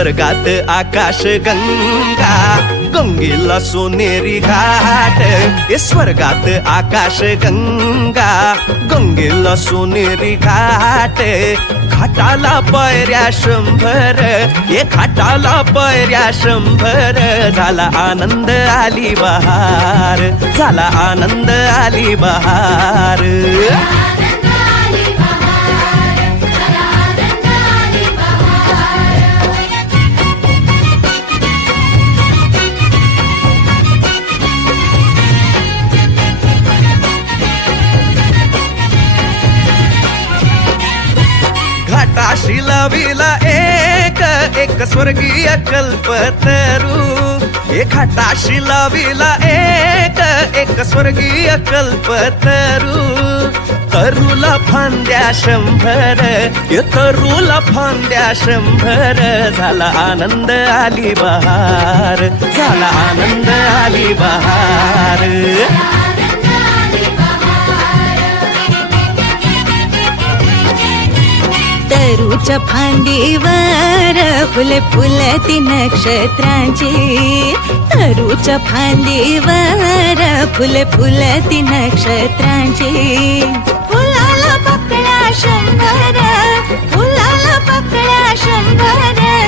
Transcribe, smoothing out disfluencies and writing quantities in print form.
स्वर्गात आकाश गंगा, गंगेला सोनेरी घाट. स्वर्गात आकाश गंगा, गंगेला सोनेरी घाट. घाटाला पायऱ्या 100, ये घाटाला पायऱ्या 100. झाला आनंद आली बहार, झाला आनंद आली बहार. घाटाशी लाविला एक स्वर्गीय कल्पतरू. हे घाटाशी लाविला एक स्वर्गीय कल्पतरू. तरूला फांद्या 100, ये तरूला फांद्या 100. झाला आनंद आली बहार, झाला आनंद आली बहार. तरूच्या फांदीवर फुले फुलती नक्षत्रांची. तरूच्या फांदीवर फुले फुलती नक्षत्रांची. फुलाला पकड्या 100, फुलाला पकड्या 100.